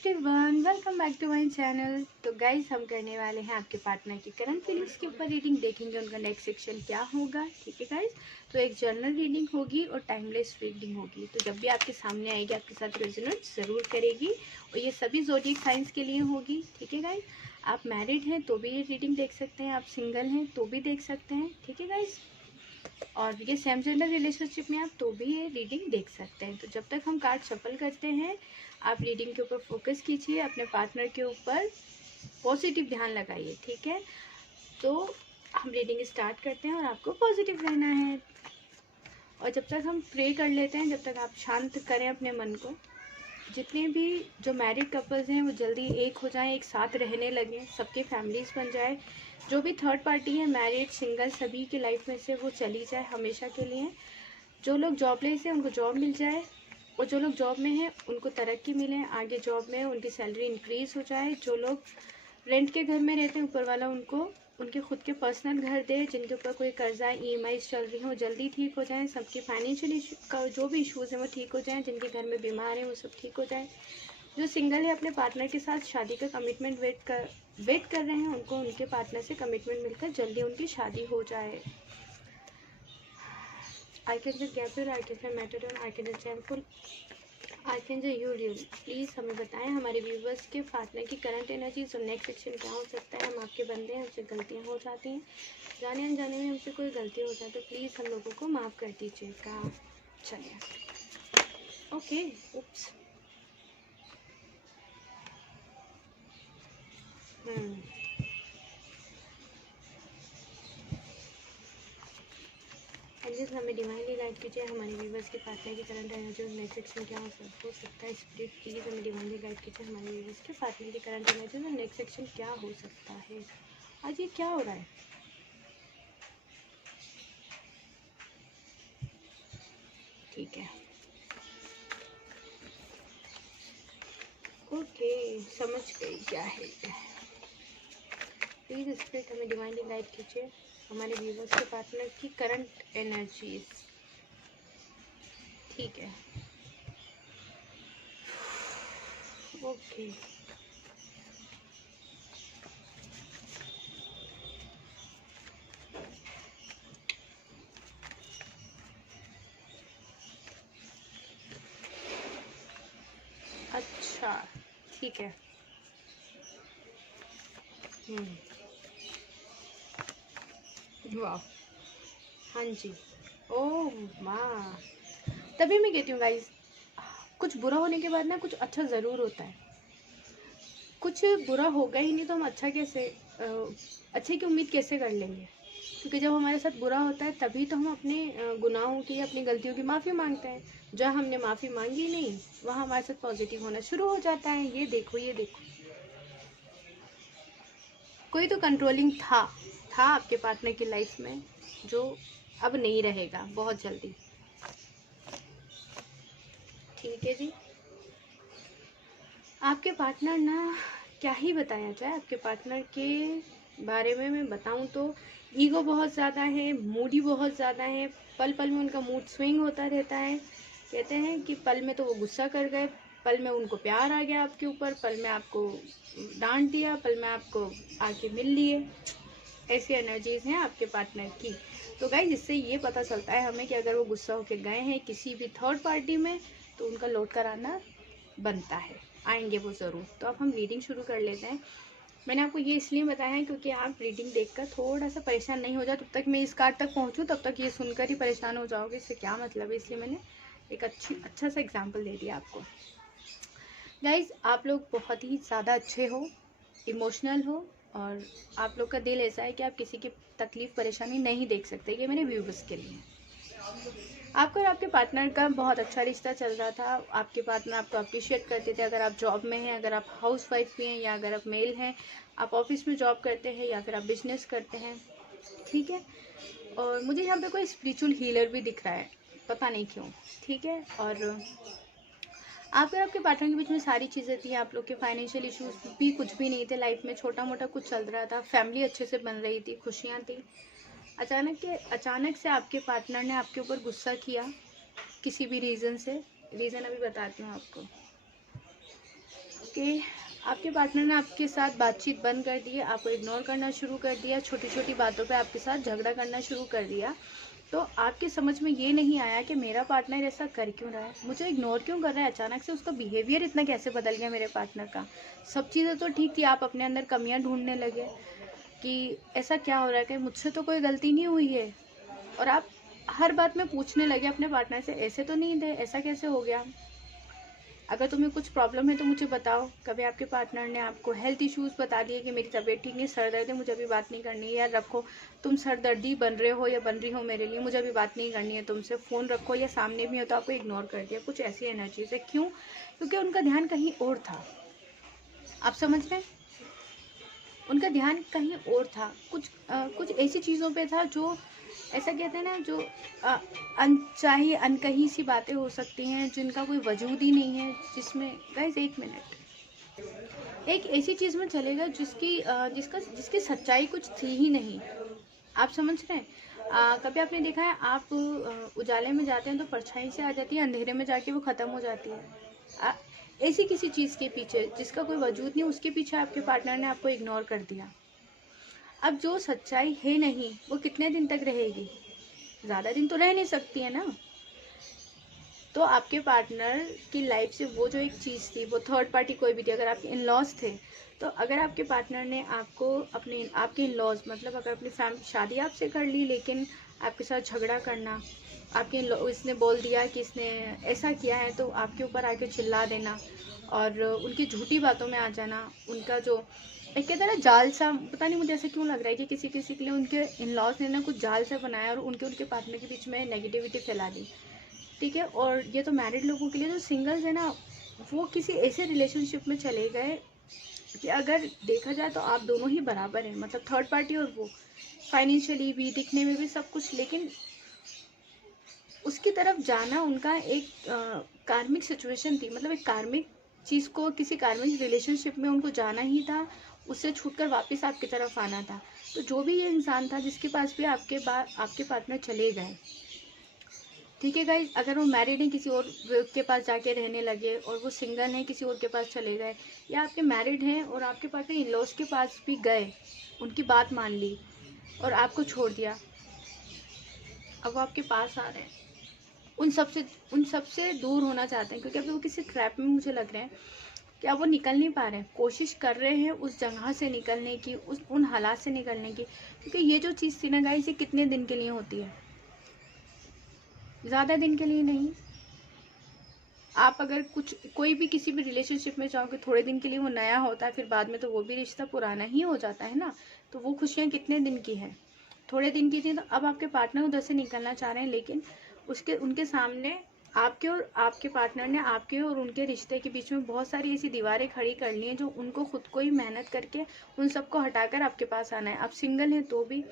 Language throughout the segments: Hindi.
Everyone, welcome back to my channel. तो गाइस, हम करने वाले हैं आपके पार्टनर की करंट फीलिंग्स के ऊपर रीडिंग, देखेंगे उनका नेक्स्ट सेक्शन क्या होगा। ठीक है गाइस, तो एक जर्नल रीडिंग होगी और टाइमलेस रीडिंग होगी। तो जब भी आपके सामने आएगी आपके साथ रेजोनेट ज़रूर करेगी और ये सभी ज़ोडिएक साइंस के लिए होगी। ठीक है गाइस, आप मैरिड हैं तो भी ये रीडिंग देख सकते हैं, आप सिंगल हैं तो भी देख सकते हैं। ठीक है गाइस, और ये सेम जेंडर रिलेशनशिप में आप तो भी ये रीडिंग देख सकते हैं। तो जब तक हम कार्ड शफल करते हैं, आप रीडिंग के ऊपर फोकस कीजिए, अपने पार्टनर के ऊपर पॉजिटिव ध्यान लगाइए। ठीक है, तो हम रीडिंग स्टार्ट करते हैं और आपको पॉजिटिव रहना है। और जब तक हम प्रे कर लेते हैं, जब तक आप शांत करें अपने मन को, जितने भी जो मैरिड कपल्स हैं वो जल्दी एक हो जाएं, एक साथ रहने लगें, सबके फैमिलीज़ बन जाए। जो भी थर्ड पार्टी है, मैरिड सिंगल, सभी की लाइफ में से वो चली जाए हमेशा के लिए। जो लोग जॉबलेस हैं उनको जॉब मिल जाए, और जो लोग जॉब में हैं उनको तरक्की मिले, आगे जॉब में उनकी सैलरी इंक्रीज़ हो जाए। जो लोग रेंट के घर में रहते हैं, ऊपर वाला उनको उनके खुद के पर्सनल घर दे। जिनके ऊपर कोई कर्जा EMI चल रही हो जल्दी ठीक हो जाएं, सबके फाइनेंशियल इशू का जो भी इश्यूज़ हैं वो ठीक हो जाएं, जिनके घर में बीमार हैं वो सब ठीक हो जाए। जो सिंगल है, अपने पार्टनर के साथ शादी का कमिटमेंट वेट कर रहे हैं, उनको उनके पार्टनर से कमिटमेंट मिलकर जल्दी उनकी शादी हो जाए। Archangel Gabriel, archangel Metatron, archangel Samuel, archangel यूरियल, please हमें बताएं हमारे व्यूवर्स के पार्टनर की करंट एनर्जीज और नेक्स्ट सेक्शन क्या हो सकता है। हम आपके बंदे हैं, हमसे गलतियां हो जाती हैं, जाने अनजाने में हमसे कोई गलती हो जाए तो प्लीज़ हम लोगों को माफ़ कर दीजिएगा। चलिए, ओके, उप्स। एंजल्स हमें डिवाइनली गाइड कीजिए, हमारे व्यूवर्स के पार्टनर की करंट एनर्जी और नेक्स्ट सेक्शन क्या हो सकता है। स्पिरिट प्लीज़ हमें डिवाइनली गाइड कीजिए, हमारे व्यूवर्स के पार्टनर की करंट एनर्जी और नेक्स्ट सेक्शन क्या हो सकता है। आज ये क्या हो रहा है? ठीक है, ओके, समझ गई क्या है। प्लीज़ स्पिरिट हमें डिवाइनली गाइड कीजिए, हमारे व्यूवर्स के पार्टनर की करंट एनर्जीज। ठीक है, ओके, अच्छा, ठीक है। वाह, हाँ जी, ओह माँ, तभी मैं कहती हूँ गाइस, कुछ बुरा होने के बाद ना कुछ अच्छा ज़रूर होता है। कुछ बुरा होगा ही नहीं तो हम अच्छा कैसे, अच्छे की उम्मीद कैसे कर लेंगे? क्योंकि जब हमारे साथ बुरा होता है तभी तो हम अपने गुनाहों की, अपनी गलतियों की माफ़ी मांगते हैं। जब हमने माफ़ी मांगी नहीं, वहाँ हमारे साथ पॉजिटिव होना शुरू हो जाता है। ये देखो, ये देखो, कोई तो कंट्रोलिंग था आपके पार्टनर की लाइफ में, जो अब नहीं रहेगा बहुत जल्दी। ठीक है जी, आपके पार्टनर ना, क्या ही बताया जाए आपके पार्टनर के बारे में। मैं बताऊं तो ईगो बहुत ज़्यादा है, मूडी बहुत ज़्यादा है, पल पल में उनका मूड स्विंग होता रहता है। कहते हैं कि पल में तो वो गुस्सा कर गए, पल में उनको प्यार आ गया आपके ऊपर, पल में आपको डांट दिया, पल में आपको आके मिल लिए। ऐसी एनर्जीज हैं आपके पार्टनर की। तो गाइस, इससे ये पता चलता है हमें कि अगर वो गुस्सा होकर गए हैं किसी भी थर्ड पार्टी में, तो उनका लौट कर आना बनता है, आएंगे वो ज़रूर। तो अब हम रीडिंग शुरू कर लेते हैं। मैंने आपको ये इसलिए बताया है क्योंकि आप रीडिंग देखकर थोड़ा सा परेशान नहीं हो जाए। तब तक मैं इस कार्ड तक पहुंचूं, तब तक ये सुनकर ही परेशान हो जाओगे, इससे क्या मतलब है। इसलिए मैंने एक अच्छा सा एग्जाम्पल दे दिया आपको। गाइज, आप लोग बहुत ही ज़्यादा अच्छे हो, इमोशनल हो, और आप लोग का दिल ऐसा है कि आप किसी की तकलीफ़ परेशानी नहीं देख सकते। ये मेरे व्यूवर्स के लिए। आपका और आपके पार्टनर का बहुत अच्छा रिश्ता चल रहा था, आपके पार्टनर आपको अप्रिशिएट करते थे। अगर आप जॉब में हैं, अगर आप हाउस वाइफ भी हैं, या अगर आप मेल हैं, आप ऑफिस में जॉब करते हैं, या फिर आप बिजनेस करते हैं। ठीक है, और मुझे यहाँ पे कोई स्पिरिचुअल हीलर भी दिख रहा है, पता नहीं क्यों। ठीक है, और आपके और आपके पार्टनर के बीच में सारी चीज़ें थी। आप लोग के फाइनेंशियल इश्यूज भी कुछ भी नहीं थे, लाइफ में छोटा मोटा कुछ चल रहा था, फैमिली अच्छे से बन रही थी, खुशियाँ थी। अचानक से आपके पार्टनर ने आपके ऊपर गुस्सा किया, किसी भी रीज़न से। रीज़न अभी बताती हूँ आपको। ओके, आपके पार्टनर ने आपके साथ बातचीत बंद कर दी है, आपको इग्नोर करना शुरू कर दिया, छोटी छोटी बातों पे आपके साथ झगड़ा करना शुरू कर दिया। तो आपके समझ में ये नहीं आया कि मेरा पार्टनर ऐसा कर क्यों रहा है, मुझे इग्नोर क्यों कर रहा है, अचानक से उसका बिहेवियर इतना कैसे बदल गया मेरे पार्टनर का। सब चीज़ें तो ठीक थी, आप अपने अंदर कमियां ढूंढने लगे कि ऐसा क्या हो रहा है कि मुझसे तो कोई गलती नहीं हुई है। और आप हर बात में पूछने लगे अपने पार्टनर से, ऐसे तो नहीं थे, ऐसा कैसे हो गया, अगर तुम्हें कुछ प्रॉब्लम है तो मुझे बताओ। कभी आपके पार्टनर ने आपको हेल्थ इश्यूज़ बता दिए कि मेरी तबीयत ठीक नहीं, सर दर्द है, मुझे अभी बात नहीं करनी है, यार रखो, तुम सर दर्दी बन रहे हो या बन रही हो मेरे लिए, मुझे अभी बात नहीं करनी है तुमसे, फ़ोन रखो, या सामने भी हो तो आपको इग्नोर कर दिया, कुछ ऐसी एनर्जी से। क्यों? क्योंकि उनका ध्यान कहीं और था। आप समझ रहे हैं, उनका ध्यान कहीं और था, कुछ ऐसी चीज़ों पे था जो, ऐसा कहते हैं ना, जो अनचाही अनकही सी बातें हो सकती हैं जिनका कोई वजूद ही नहीं है, जिसमें गाइस एक मिनट, एक ऐसी चीज़ में चलेगा जिसकी सच्चाई कुछ थी ही नहीं। आप समझ रहे हैं, कभी आपने देखा है, आप उजाले में जाते हैं तो परछाई से आ जाती है, अंधेरे में जाके वो ख़त्म हो जाती है। ऐसी किसी चीज़ के पीछे जिसका कोई वजूद नहीं, उसके पीछे आपके पार्टनर ने आपको इग्नोर कर दिया। अब जो सच्चाई है नहीं, वो कितने दिन तक रहेगी, ज़्यादा दिन तो रह नहीं सकती है ना। तो आपके पार्टनर की लाइफ से वो जो एक चीज़ थी, वो थर्ड पार्टी कोई भी थी, अगर आपके इन लॉज थे, तो अगर आपके पार्टनर ने आपको आपके इन लॉज, मतलब अगर अपनी शादी आपसे कर ली लेकिन आपके साथ झगड़ा करना, आपके इसने बोल दिया कि इसने ऐसा किया है, तो आपके ऊपर आके चिल्ला देना और उनकी झूठी बातों में आ जाना, उनका जो एक कहते हैं ना जाल सा, पता नहीं मुझे ऐसे क्यों लग रहा है कि किसी किसी के लिए उनके इन लॉज ने ना कुछ जाल सा बनाया और उनके पार्टनर के बीच में नेगेटिविटी फैला दी, ठीक है। और ये तो मैरिड लोगों के लिए, जो सिंगल्स है ना, वो किसी ऐसे रिलेशनशिप में चले गए कि अगर देखा जाए तो आप दोनों ही बराबर हैं, मतलब थर्ड पार्टी और वो, फाइनेंशियली भी, दिखने में भी, सब कुछ, लेकिन उसकी तरफ जाना उनका एक कार्मिक सिचुएशन थी, मतलब एक कार्मिक चीज़ को, किसी कार्मिक रिलेशनशिप में उनको जाना ही था, उससे छूटकर वापस आपकी तरफ आना था। तो जो भी ये इंसान था जिसके पास भी आपके पार्टनर चले गए, ठीक है गाइज, अगर वो मैरिड है किसी और के पास जाके रहने लगे, और वो सिंगल हैं किसी और के पास चले गए, या आपके मैरिड हैं और आपके पार्टनर इन लॉज के पास भी गए, उनकी बात मान ली और आपको छोड़ दिया, अब वो आपके पास आ रहे हैं, उन सबसे दूर होना चाहते हैं, क्योंकि अभी वो किसी ट्रैप में मुझे लग रहे हैं कि अब वो निकल नहीं पा रहे हैं, कोशिश कर रहे हैं उस जगह से निकलने की, उन हालात से निकलने की, क्योंकि ये जो चीज़ थी ना गाइस, ये कितने दिन के लिए होती है, ज़्यादा दिन के लिए नहीं। आप अगर कोई भी किसी भी रिलेशनशिप में जाओगे, थोड़े दिन के लिए वो नया होता है, फिर बाद में तो वो भी रिश्ता पुराना ही हो जाता है ना। तो वो खुशियाँ कितने दिन की हैं, थोड़े दिन की थी। तो अब आपके पार्टनर उधर से निकलना चाह रहे हैं, लेकिन उनके सामने आपके पार्टनर ने आपके और उनके रिश्ते के बीच में बहुत सारी ऐसी दीवारें खड़ी कर ली हैं, जो उनको खुद को ही मेहनत करके उन सबको हटाकर आपके पास आना है। आप सिंगल हैं तो भी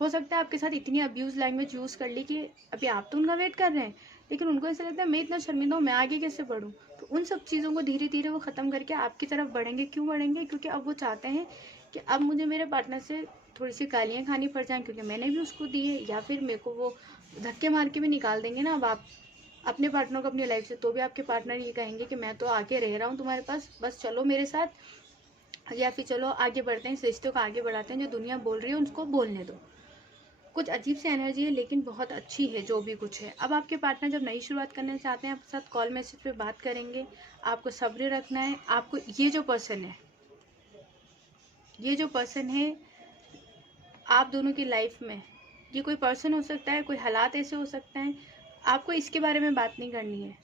हो सकता है आपके साथ इतनी अब्यूज़ लैंग्वेज यूज़ कर ली कि अभी आप तो उनका वेट कर रहे हैं, लेकिन उनको ऐसा लगता है मैं इतना शर्मिंदा हूँ, मैं आगे कैसे बढ़ूँ। तो उन सब चीज़ों को धीरे धीरे वो ख़त्म करके आपकी तरफ बढ़ेंगे। क्यों बढ़ेंगे? क्योंकि अब वो चाहते हैं कि अब मुझे मेरे पार्टनर से थोड़ी सी गालियाँ खानी पड़ जाएँ, क्योंकि मैंने भी उसको दी है, या फिर मेरे को वो धक्के मार के भी निकाल देंगे ना अब आप अपने पार्टनर को अपनी लाइफ से, तो भी आपके पार्टनर ये कहेंगे कि मैं तो आके रह रहा हूँ तुम्हारे पास, बस चलो मेरे साथ, या फिर चलो आगे बढ़ते हैं, इस रिश्ते को आगे बढ़ाते हैं, जो दुनिया बोल रही है उसको बोलने दो। कुछ अजीब सी एनर्जी है, लेकिन बहुत अच्छी है जो भी कुछ है। अब आपके पार्टनर जब नई शुरुआत करना चाहते हैं, आपके साथ कॉल मैसेज पे बात करेंगे, आपको सब्र रखना है। आपको ये जो पर्सन है आप दोनों की लाइफ में, ये कोई पर्सन हो सकता है, कोई हालात ऐसे हो सकते हैं, आपको इसके बारे में बात नहीं करनी है।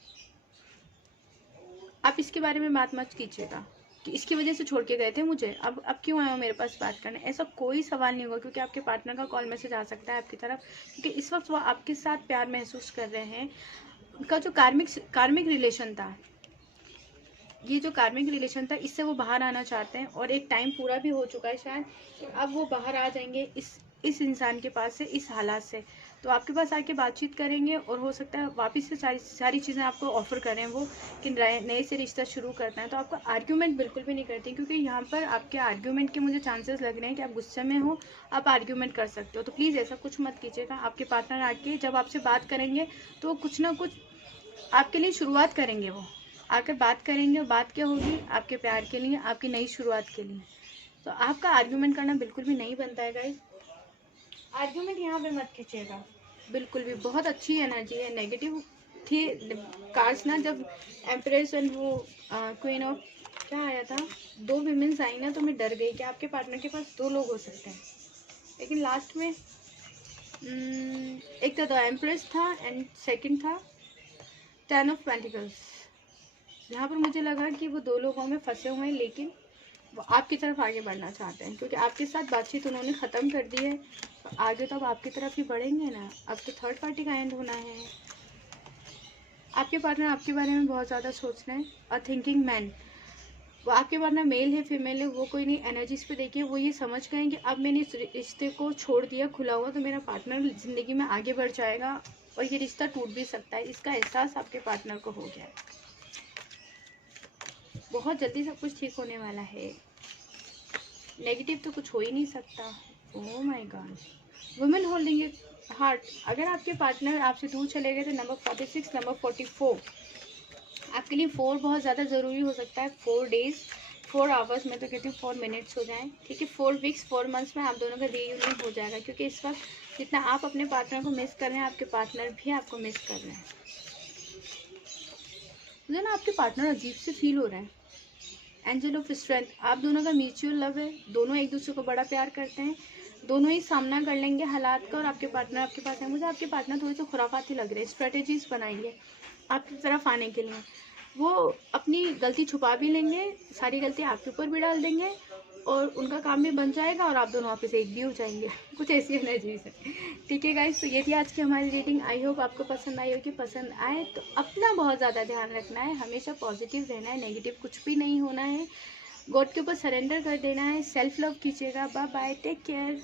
आप इसके बारे में बात मत कीजिएगा कि इसकी वजह से छोड़ के गए थे मुझे, अब क्यों आए हो मेरे पास बात करने, ऐसा कोई सवाल नहीं होगा। क्योंकि आपके पार्टनर का कॉल मैसेज आ सकता है आपकी तरफ, क्योंकि इस वक्त वो आपके साथ प्यार महसूस कर रहे हैं। उनका जो कार्मिक रिलेशन था, ये जो कार्मिक रिलेशन था, इससे वो बाहर आना चाहते हैं, और एक टाइम पूरा भी हो चुका है शायद, कि अब वो बाहर आ जाएंगे इस इंसान के पास से, इस हालात से। तो आपके पास आके बातचीत करेंगे, और हो सकता है वापस से सारी चीज़ें आपको ऑफर करें वो, कि नए से रिश्ता शुरू करना है। तो आपको आर्ग्यूमेंट बिल्कुल भी नहीं करती, क्योंकि यहाँ पर आपके आर्ग्यूमेंट के मुझे चांसेस लग रहे हैं कि आप गुस्से में हो, आप आर्ग्यूमेंट कर सकते हो। तो प्लीज़ ऐसा कुछ मत कीजिएगा। आपके पार्टनर आके जब आपसे बात करेंगे, तो कुछ ना कुछ आपके लिए शुरुआत करेंगे वो, आकर बात करेंगे, और बात क्या होगी, आपके प्यार के लिए, आपकी नई शुरुआत के लिए। तो आपका आर्ग्यूमेंट करना बिल्कुल भी नहीं बनता है गाइस, आर्ग्यूमेंट यहाँ पे मत कीजिएगा बिल्कुल भी। बहुत अच्छी एनर्जी है, नेगेटिव थी कार्ड्स ना, जब एम्प्रेस एंड वो क्वीन ऑफ क्या आया था, 2 विमेंस आई ना, तो मैं डर गई कि आपके पार्टनर के पास 2 लोग हो सकते हैं। लेकिन लास्ट में एक तो एम्प्रेस था एंड सेकंड था 10 ऑफ पेंटिकल्स। यहाँ पर मुझे लगा कि वो 2 लोगों में फंसे हुए हैं, लेकिन वो आपकी तरफ आगे बढ़ना चाहते हैं, क्योंकि आपके साथ बातचीत उन्होंने ख़त्म कर दी है। तो आगे तो अब आपकी तरफ ही बढ़ेंगे ना, अब तो थर्ड पार्टी का एंड होना है। आपके पार्टनर आपके बारे में बहुत ज़्यादा सोच रहे हैं, और थिंकिंग मैन, वो आपके पार्टनर मेल है फीमेल है वो कोई नहीं, एनर्जीज पे देखिए वो ये समझ गए हैं कि अब मैंने इस रिश्ते को छोड़ दिया खुला हुआ, तो मेरा पार्टनर ज़िंदगी में आगे बढ़ जाएगा और ये रिश्ता टूट भी सकता है, इसका एहसास आपके पार्टनर को हो गया है। बहुत जल्दी सब कुछ ठीक होने वाला है, नेगेटिव तो कुछ हो ही नहीं सकता। Oh my God, women holding A heart. अगर आपके पार्टनर आपसे दूर चले गए तो नंबर 46, नंबर 44 आपके लिए 4 बहुत ज़्यादा ज़रूरी हो सकता है। 4 डेज 4 आवर्स, मैं तो कहती हूँ 4 मिनट्स हो जाएं, ठीक है। 4 वीक्स 4 मंथ्स में आप दोनों का रीयूनियन हो जाएगा, क्योंकि इस वक्त जितना आप अपने पार्टनर को मिस कर रहे हैं, आपके पार्टनर भी आपको मिस कर रहे हैं। मुझे ना आपके पार्टनर अजीब से फील हो रहे हैं। एंजल ऑफ स्ट्रेंथ, आप दोनों का म्यूचुअल लव है, दोनों एक दूसरे को बड़ा प्यार करते हैं, दोनों ही सामना कर लेंगे हालात का, और आपके पार्टनर आपके पास है। मुझे आपके पार्टनर थोड़े से खुराफाती लग रहे हैं, स्ट्रेटेजीज बनाएंगे आपकी तरफ आने के लिए। वो अपनी गलती छुपा भी लेंगे, सारी गलती आपके ऊपर भी डाल देंगे, और उनका काम भी बन जाएगा, और आप दोनों वापस एक भी हो जाएंगे। कुछ ऐसी एनर्जीज है, ठीक है गाइस। तो ये थी आज की हमारी रीडिंग। आई होप आपको पसंद आई होगी। पसंद आए तो अपना बहुत ज़्यादा ध्यान रखना है, हमेशा पॉजिटिव रहना है, नेगेटिव कुछ भी नहीं होना है, गॉड के ऊपर सरेंडर कर देना है, सेल्फ लव कीजिएगा। Bye bye, take care.